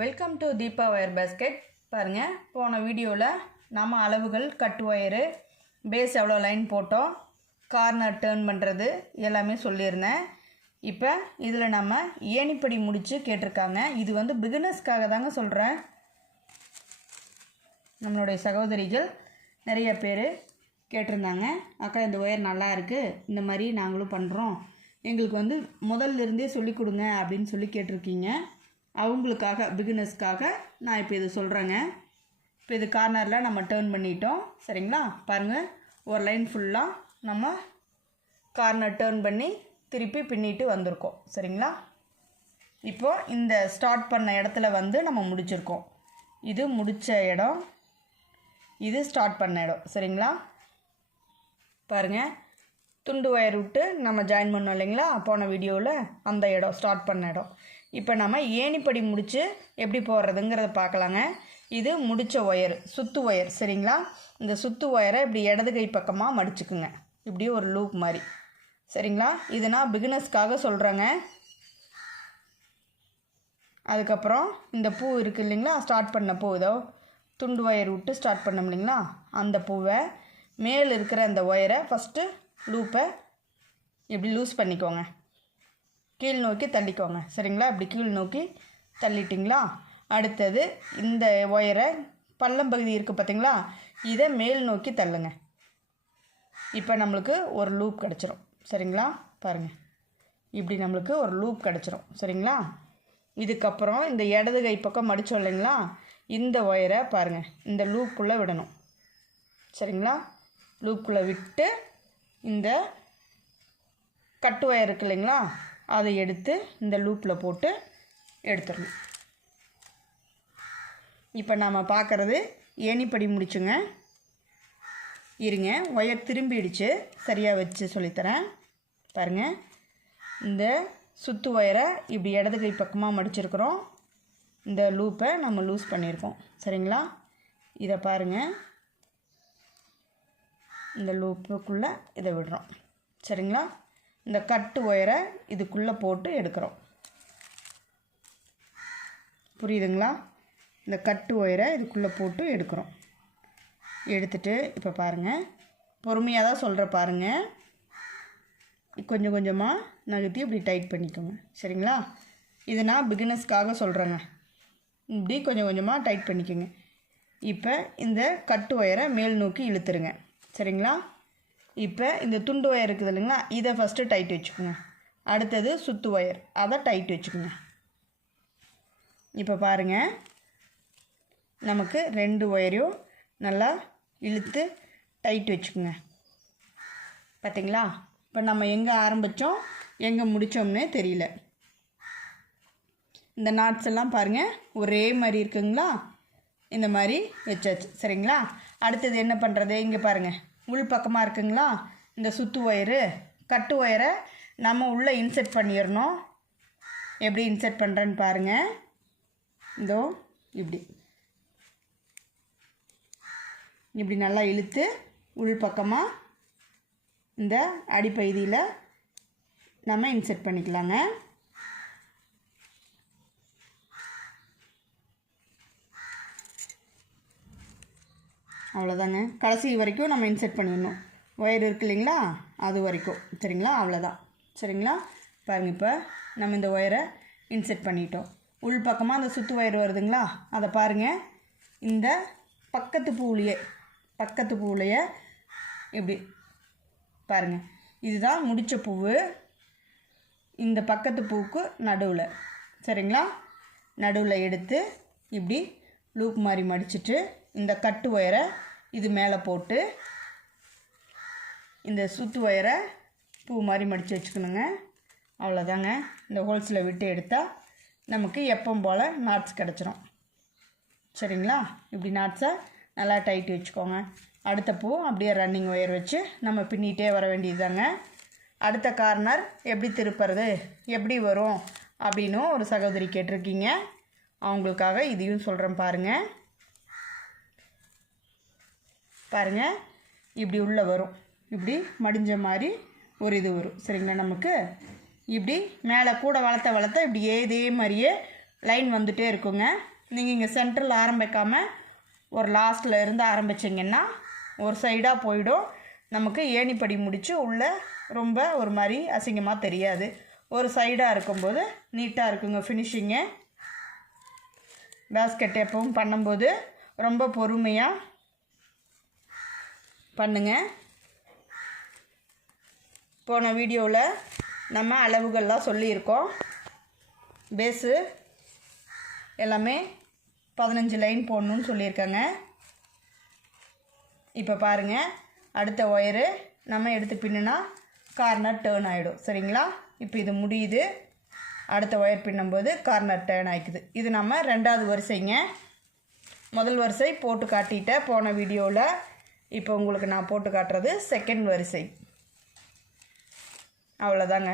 Welcome to Deepa wire basket. பாருங்கள், போன வீடியோவில் நம்ம அளவுகள், கட் ஒயரு, பேஸ் எவ்வளோ லைன் போட்டோம், கார்னர் டேர்ன் பண்ணுறது எல்லாமே சொல்லியிருந்தேன். இப்போ இதில் நம்ம ஏணிப்படி முடித்து கேட்டிருக்காங்க. இது வந்து பிகினர்ஸ்க்காக தாங்க சொல்கிறேன். நம்மளுடைய சகோதரிகள் நிறைய பேர் கேட்டிருந்தாங்க, அக்கா இந்த ஒயர் நல்லா இருக்குது, இந்த மாதிரி நாங்களும் பண்ணுறோம், எங்களுக்கு வந்து முதல்ல இருந்தே சொல்லிக் கொடுங்க அப்படின்னு சொல்லி கேட்டிருக்கீங்க. அவங்களுக்காக, பிகினர்ஸ்க்காக நான் இப்போ இது சொல்கிறேங்க. இப்போ இது கார்னரில் நம்ம டேர்ன் பண்ணிட்டோம், சரிங்களா? பாருங்கள், ஒரு லைன் ஃபுல்லாக நம்ம கார்னர் டேர்ன் பண்ணி திருப்பி பின்னிட்டு வந்திருக்கோம், சரிங்களா? இப்போது இந்த ஸ்டார்ட் பண்ண இடத்துல வந்து நம்ம முடிச்சிருக்கோம். இது முடித்த இடம், இது ஸ்டார்ட் பண்ண இடம், சரிங்களா? பாருங்கள், துண்டு ஒயர் விட்டு நம்ம ஜாயின் பண்ணோம் இல்லைங்களா போன வீடியோவில், அந்த இடம் ஸ்டார்ட் பண்ண இடம். இப்போ நம்ம ஏணிப்படி முடித்து எப்படி போடுறதுங்கிறத பார்க்கலாங்க. இது முடித்த ஒயர், சுத்து ஒயர், சரிங்களா? இந்த சுத்து ஒயரை இப்படி இடது கை பக்கமாக மடிச்சுக்குங்க, இப்படி ஒரு லூப் மாதிரி, சரிங்களா? இது நான் பிகினர்ஸ்க்காக சொல்கிறேங்க. அதுக்கப்புறம் இந்த பூ இருக்குது இல்லைங்களா, ஸ்டார்ட் பண்ண பூ, இதோ துண்டு ஒயர் விட்டு ஸ்டார்ட் பண்ணோம் இல்லைங்களா, அந்த பூவை மேலே இருக்கிற அந்த ஒயரை ஃபஸ்ட்டு லூப்பை இப்படி லூஸ் பண்ணிக்கோங்க, கீழ் நோக்கி தள்ளிக்கோங்க, சரிங்களா? இப்படி கீழ் நோக்கி தள்ளிட்டிங்களா? அடுத்தது இந்த ஒயரை பள்ளம் பகுதி இருக்குது பார்த்தீங்களா, இதை மேல் நோக்கி தள்ளுங்க. இப்போ நம்மளுக்கு ஒரு லூப் கிடச்சிரும், சரிங்களா? பாருங்கள், இப்படி நம்மளுக்கு ஒரு லூப் கிடச்சிரும், சரிங்களா? இதுக்கப்புறம் இந்த இடது கை பக்கம் மடித்தோம் இல்லைங்களா, இந்த ஒயரை பாருங்கள் இந்த லூப்புக்குள்ளே விடணும், சரிங்களா? லூப்புக்குள்ளே விட்டு இந்த கட்டு ஒயர் இருக்குது இல்லைங்களா, அதை எடுத்து இந்த லூப்பில் போட்டு எடுத்துடணும். இப்போ நாம் பார்க்குறது ஏணிப்படி முடிச்சுங்க. இருங்க, ஒயர் திரும்பிடுச்சு, சரியாக வச்சு சொல்லித்தரேன். பாருங்கள், இந்த சுத்து ஒயரை இப்படி இடது கை பக்கமாக மடிச்சிருக்கிறோம், இந்த லூப்பை நம்ம லூஸ் பண்ணியிருக்கோம், சரிங்களா? இதை பாருங்கள், இந்த லூப்புக்குள்ளே இதை விடுறோம், சரிங்களா? இந்த கட்டு ஒயரை இதுக்குள்ளே போட்டு எடுக்கிறோம், புரியுதுங்களா? இந்த கட்டு ஒயரை இதுக்குள்ளே போட்டு எடுக்கிறோம். எடுத்துட்டு இப்போ பாருங்கள், பொறுமையாக தான் சொல்கிற பாருங்கள், கொஞ்சம் கொஞ்சமாக நகர்த்தி இப்படி டைட் பண்ணிக்கோங்க, சரிங்களா? இது நான் பிகினர்ஸ்க்காக சொல்கிறேங்க. இப்படி கொஞ்சம் கொஞ்சமாக டைட் பண்ணிக்கோங்க. இப்போ இந்த கட்டு ஒயரை மேல் நோக்கி இழுத்துருங்க, சரிங்களா? இப்போ இந்த துண்டு ஒயர் இருக்குது இல்லைங்களா, இதை ஃபஸ்ட்டு டைட் வச்சுக்கோங்க. அடுத்தது சுத்து ஒயர், அதை டைட் வச்சுக்கோங்க. இப்போ பாருங்கள், நமக்கு ரெண்டு ஒயரையும் நல்லா இழுத்து டைட் வச்சுக்கோங்க, பார்த்தீங்களா? இப்போ நம்ம எங்கே ஆரம்பித்தோம் எங்கே முடித்தோம்னே தெரியல. இந்த நாட்ஸ் எல்லாம் பாருங்கள் ஒரே மாதிரி இருக்குங்களா, இந்த மாதிரி வச்சாச்சு, சரிங்களா? அடுத்தது என்ன பண்ணுறது, இங்கே பாருங்கள் உள் பக்கமாக இருக்குங்களா, இந்த சுத்து ஒயரு, கட்டு ஒயரை நம்ம உள்ளே இன்செர்ட் பண்ணிடணும். எப்படி இன்செர்ட் பண்ணுறேன்னு பாருங்கள். இதோ இப்படி இப்படி நல்லா இழுத்து உள் பக்கமாக இந்த அடிப்பகுதியில் நம்ம இன்செர்ட் பண்ணிக்கலாங்க. அவ்வளோதாங்க, கடைசி வரைக்கும் நம்ம இன்செர்ட் பண்ணிடணும். ஒயர் இருக்குது இல்லைங்களா, அது வரைக்கும், சரிங்களா? அவ்வளோதான், சரிங்களா? பாருங்கள், இப்போ நம்ம இந்த ஒயரை இன்செர்ட் பண்ணிட்டோம். உள் பக்கமாக அந்த சுத்து ஒயர் வருதுங்களா, அதை பாருங்கள், இந்த பக்கத்து பூவிலையே இப்படி பாருங்கள், இதுதான் முடித்த பூவு, இந்த பக்கத்து பூவுக்கு நடுவில், சரிங்களா? நடுவில் எடுத்து இப்படி லூப் மாதிரி மடிச்சுட்டு இந்த கட்டு ஒயரை இது மேலே போட்டு இந்த சுத்து ஒயரை பூ மாதிரி மடித்து வச்சுக்கணுங்க. அவ்வளோதாங்க, இந்த ஹோல்ஸில் விட்டு எடுத்தால் நமக்கு எப்பவும் போல் நாட்ஸ் கிடச்சிரும், சரிங்களா? இப்படி நாட்ஸை நல்லா டைட் வச்சுக்கோங்க. அடுத்த பூ அப்படியே ரன்னிங் ஒயர் வச்சு நம்ம பின்னிகிட்டே வர வேண்டியதுதாங்க. அடுத்த கார்னர் எப்படி திருப்புறது, எப்படி வரும் அப்படின்னு ஒரு சகோதரி கேட்டிருக்கீங்க. அவங்களுக்காக இதையும் சொல்கிறேன் பாருங்கள். பாருங்கள், இப்படி உள்ளே வரும், இப்படி மடிஞ்ச மாதிரி ஒரு இது வரும், சரிங்களா? நமக்கு இப்படி மேலே கூட வளர்த்த இப்படி இதே மாதிரியே லைன் வந்துகிட்டே இருக்குங்க. நீங்கள் இங்கே சென்டரில் ஆரம்பிக்காமல் ஒரு லாஸ்ட்டில் இருந்து ஆரம்பிச்சிங்கன்னா ஒரு சைடாக போயிடும். நமக்கு ஏணிப்படி முடித்து உள்ளே ரொம்ப ஒரு மாதிரி அசிங்கமாக தெரியாது. ஒரு சைடாக இருக்கும்போது நீட்டாக இருக்குங்க ஃபினிஷிங்கு. பேஸ்கெட் எப்பவும் பண்ணும்போது ரொம்ப பொறுமையாக பண்ணுங்க. போன வீடியோவில் நம்ம அளவுகள்லாம் சொல்லியிருக்கோம். பேஸு எல்லாமே 15 லைன் போடணுன்னு சொல்லியிருக்கேங்க. இப்போ பாருங்கள், அடுத்த ஒயரு நம்ம எடுத்து பின்னுனா கார்னர் டேர்ன் ஆகிடும். சரிங்களா? இப்போ இது முடியுது. அடுத்த ஒயர் பின்னும்போது கார்னர் டேர்ன் ஆகிக்குது. இது நம்ம 2வது வரிசைங்க. முதல் வரிசை போட்டு காட்டிட்டேன் போன வீடியோவில். இப்போ உங்களுக்கு நான் போட்டு காட்டுறது 2nd வரிசை. அவ்வளோதாங்க.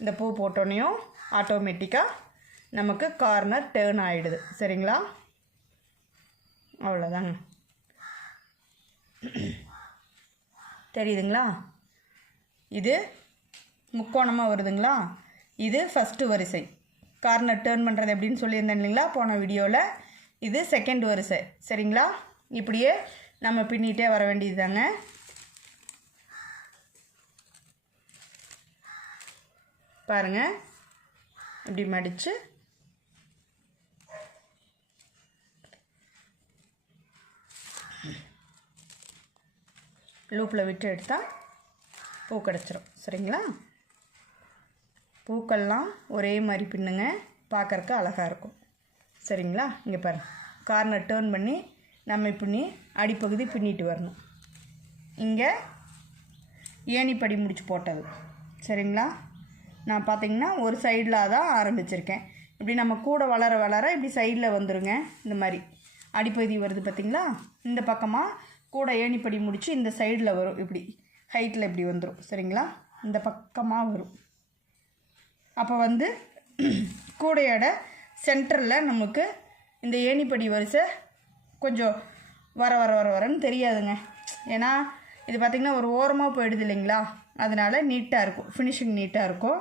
இந்த பூ போட்டோன்னையும் ஆட்டோமேட்டிக்காக நமக்கு கார்னர் டேர்ன் ஆகிடுது. சரிங்களா? அவ்வளோதாங்க. தெரியுதுங்களா? இது முக்கோணமாக வருதுங்களா? இது ஃபஸ்ட்டு வரிசை. கார்னர் டேர்ன் பண்ணுறது எப்படின்னு சொல்லியிருந்தேன் இல்லைங்களா போன வீடியோவில். இது 2nd வரிசை. சரிங்களா? இப்படியே நம்ம பின்னிகிட்டே வர வேண்டியது தாங்க. பாருங்கள், இப்படி மடித்து லூப்பில் விட்டு எடுத்தால் பூ கிடச்சிரும். சரிங்களா? பூக்கள்லாம் ஒரே மாதிரி பின்னுங்க, பார்க்குறக்கு அழகாக இருக்கும். சரிங்களா? இங்கே பாருங்கள், கார்னர் டேர்ன் பண்ணி நம்ம பின்னி அடிப்பகுதி பின்னிட்டு வரணும். இங்கே ஏணிப்படி முடிச்சு போட்டது. சரிங்களா? நான் பார்த்திங்கன்னா ஒரு சைடில் தான் ஆரம்பிச்சிருக்கேன். இப்படி நம்ம கூட வளர வளர இப்படி சைடில் வந்துடுங்க. இந்த மாதிரி அடிப்பகுதி வருது பார்த்திங்களா? இந்த பக்கமாக கூட ஏணிப்படி முடித்து இந்த சைடில் வரும். இப்படி ஹைட்டில் இப்படி வந்துடும். சரிங்களா? இந்த பக்கமாக வரும். அப்போ வந்து கூடையோட சென்டரில் நமக்கு இந்த ஏணிப்படி வரிசை கொஞ்சம் வர வர வர வரன்னு தெரியாதுங்க. ஏன்னா இது பார்த்திங்கன்னா ஒரு ஓரமாக போயிடுது இல்லைங்களா? அதனால் நீட்டாக இருக்கும், ஃபினிஷிங் நீட்டாக இருக்கும்.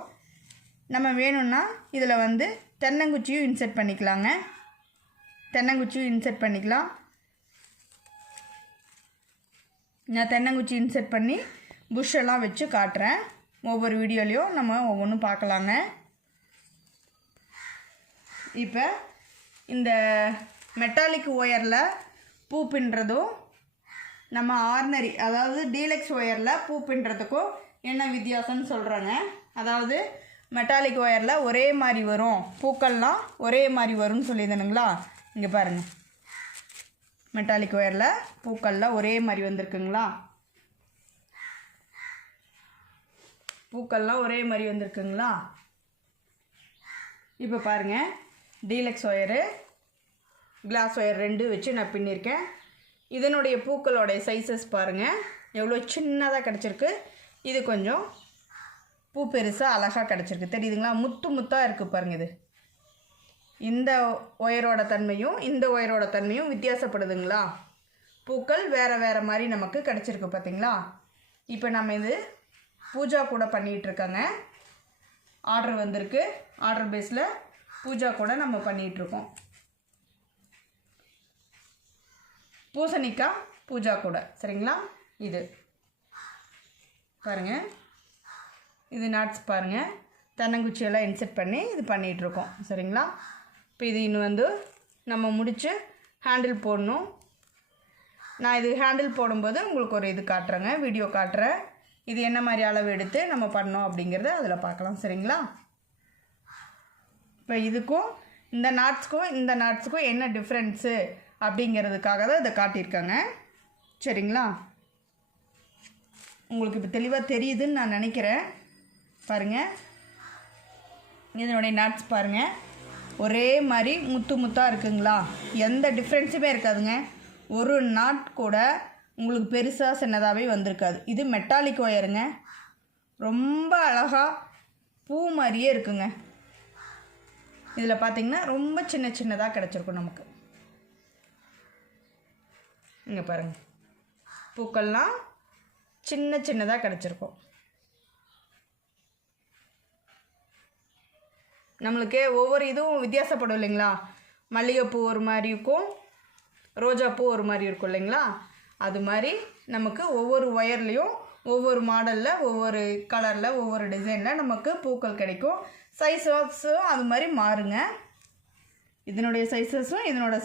நம்ம வேணும்னா இதில் வந்து தென்னங்குச்சியும் இன்செர்ட் பண்ணிக்கலாங்க. தென்னங்குச்சியும் இன்செர்ட் பண்ணிக்கலாம். நான் தென்னங்குச்சி இன்செர்ட் பண்ணி புஷ்ஷெல்லாம் வச்சு காட்டுறேன். ஒவ்வொரு வீடியோலையும் நம்ம ஒவ்வொன்றும் பார்க்கலாங்க. இப்போ இந்த மெட்டாலிக் ஒயரில் பூ பின்னுறதும் நம்ம ஆர்டினரி அதாவது டீலக்ஸ் ஒயரில் பூ பின்னுறதுக்கும் என்ன வித்தியாசம்னு சொல்கிறேங்க. அதாவது மெட்டாலிக் ஒயரில் ஒரே மாதிரி வரும், பூக்கள்லாம் ஒரே மாதிரி வரும்னு சொல்லியிருந்தேனுங்களா? இங்கே பாருங்கள், மெட்டாலிக் ஒயரில் பூக்கள்லாம் ஒரே மாதிரி வந்திருக்குங்களா? பூக்கள்லாம் ஒரே மாதிரி வந்திருக்குங்களா? இப்போ பாருங்கள், டீலக்ஸ் ஒயரு கிளாஸ் ஒயர் 2 வச்சு நான் பின்னிருக்கேன். இதனுடைய பூக்களோடைய சைஸஸ் பாருங்கள் எவ்வளோ சின்னதாக கிடச்சிருக்கு. இது கொஞ்சம் பூ பெருசாக அழகாக கிடச்சிருக்கு. தெரியுதுங்களா? முத்து முத்தாக இருக்குது பாருங்கள். இது இந்த ஒயரோட தன்மையும் இந்த ஒயரோட தன்மையும் வித்தியாசப்படுதுங்களா? பூக்கள் வேறு வேறு மாதிரி நமக்கு கிடச்சிருக்கு பார்த்தீங்களா? இப்போ நம்ம இது பூஜா கூட பண்ணிகிட்ருக்கோங்க. ஆர்டர் வந்திருக்கு. ஆர்டர் பேஸில் பூஜா கூட நம்ம பண்ணிகிட்ருக்கோம். பூசணிக்காய் பூஜா கூட. சரிங்களா? இது பாருங்கள், இது நாட்ஸ் பாருங்கள், தென்னங்குச்சியெல்லாம் இன்செர்ட் பண்ணி இது பண்ணிகிட்ருக்கோம். சரிங்களா? இப்போ இது இன்னும் வந்து நம்ம முடித்து ஹேண்டில் போடணும். நான் இது ஹேண்டில் போடும்போது உங்களுக்கு ஒரு இது காட்டுறேங்க, வீடியோ காட்டுறேன். இது என்ன மாதிரி அளவு எடுத்து நம்ம பண்ணோம் அப்படிங்கிறத அதில் பார்க்கலாம். சரிங்களா? இப்போ இதுக்கும் இந்த நாட்ஸுக்கும் என்ன டிஃப்ரென்ஸு அப்படிங்கிறதுக்காக தான் இதை காட்டியிருக்காங்க. சரிங்களா? உங்களுக்கு இப்போ தெளிவாக தெரியுதுன்னு நான் நினைக்கிறேன். பாருங்கள், இதனுடைய நாட்ஸ் பாருங்கள் ஒரே மாதிரி முத்து முத்தாக இருக்குங்களா? எந்த டிஃப்ரென்ஸுமே இருக்காதுங்க. ஒரு நாட் கூட உங்களுக்கு பெருசாக சின்னதாகவே வந்திருக்காது. இது மெட்டாலிக் ஒயருங்க. ரொம்ப அழகாக பூ மாதிரியே இருக்குங்க. இதில் பார்த்திங்கன்னா ரொம்ப சின்ன சின்னதாக கிடச்சிருக்கும் நமக்கு. இங்கே பாருங்கள், பூக்கள்லாம் சின்ன சின்னதாக கிடச்சிருக்கும். நம்மளுக்கே ஒவ்வொரு இதுவும் வித்தியாசப்படும் இல்லைங்களா? மல்லிகைப்பூ ஒரு மாதிரி இருக்கும், ரோஜாப்பூ ஒரு மாதிரி இருக்கும் இல்லைங்களா? அது மாதிரி நமக்கு ஒவ்வொரு ஒயர்லேயும் ஒவ்வொரு மாடலில், ஒவ்வொரு கலரில், ஒவ்வொரு டிசைனில் நமக்கு பூக்கள் கிடைக்கும். சைஸஸும் அது மாதிரி மாறுங்க. இதனுடைய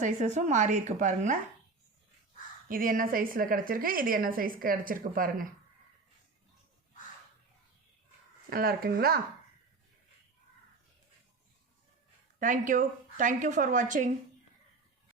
சைஸஸும் மாறி இருக்கு பாருங்களேன். இது என்ன சைஸில் கிடச்சிருக்கு, இது என்ன சைஸ் கிடச்சிருக்கு பாருங்கள். நல்லா இருக்குங்களா? தேங்க்யூ ஃபார் வாட்சிங்.